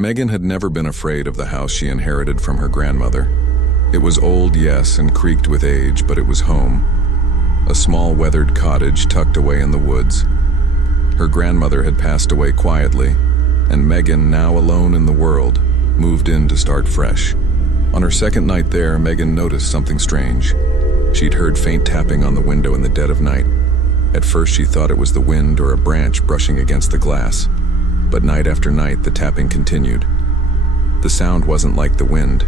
Megan had never been afraid of the house she inherited from her grandmother. It was old, yes, and creaked with age, but it was home. A small weathered cottage tucked away in the woods. Her grandmother had passed away quietly, and Megan, now alone in the world, moved in to start fresh. On her second night there, Megan noticed something strange. She'd heard faint tapping on the window in the dead of night. At first she thought it was the wind or a branch brushing against the glass. But night after night, the tapping continued. The sound wasn't like the wind.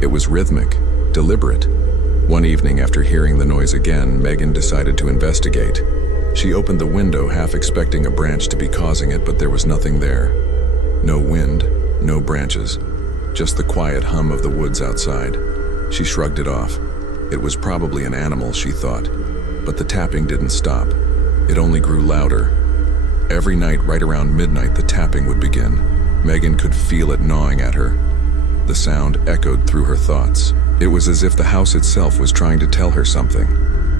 It was rhythmic, deliberate. One evening, after hearing the noise again, Megan decided to investigate. She opened the window, half expecting a branch to be causing it, but there was nothing there. No wind, no branches, just the quiet hum of the woods outside. She shrugged it off. It was probably an animal, she thought. But the tapping didn't stop. It only grew louder. Every night, right around midnight, the tapping would begin. Megan could feel it gnawing at her. The sound echoed through her thoughts. It was as if the house itself was trying to tell her something.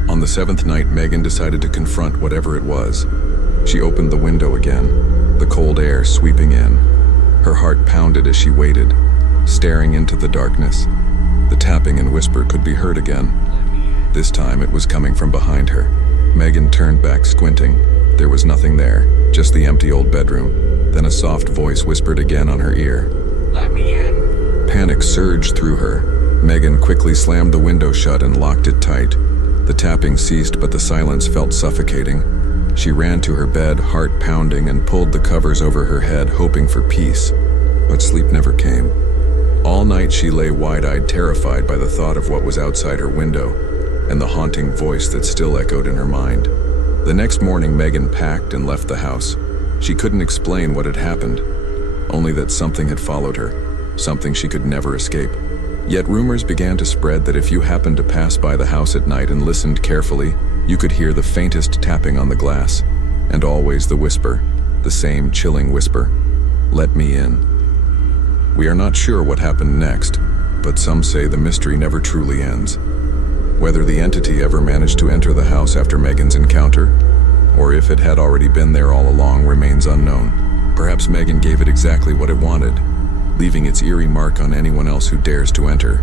On the seventh night, Megan decided to confront whatever it was. She opened the window again, the cold air sweeping in. Her heart pounded as she waited, staring into the darkness. The tapping and whisper could be heard again. This time it was coming from behind her. Megan turned back, squinting. There was nothing there, just the empty old bedroom. Then a soft voice whispered again on her ear. "Let me in." Panic surged through her. Megan quickly slammed the window shut and locked it tight. The tapping ceased, but the silence felt suffocating. She ran to her bed, heart pounding, and pulled the covers over her head, hoping for peace. But sleep never came. All night she lay wide-eyed, terrified by the thought of what was outside her window, and the haunting voice that still echoed in her mind. The next morning, Megan packed and left the house. She couldn't explain what had happened, only that something had followed her, something she could never escape. Yet rumors began to spread that if you happened to pass by the house at night and listened carefully, you could hear the faintest tapping on the glass, and always the whisper, the same chilling whisper, "Let me in." We are not sure what happened next, but some say the mystery never truly ends. Whether the entity ever managed to enter the house after Megan's encounter, or if it had already been there all along, remains unknown. Perhaps Megan gave it exactly what it wanted, leaving its eerie mark on anyone else who dares to enter.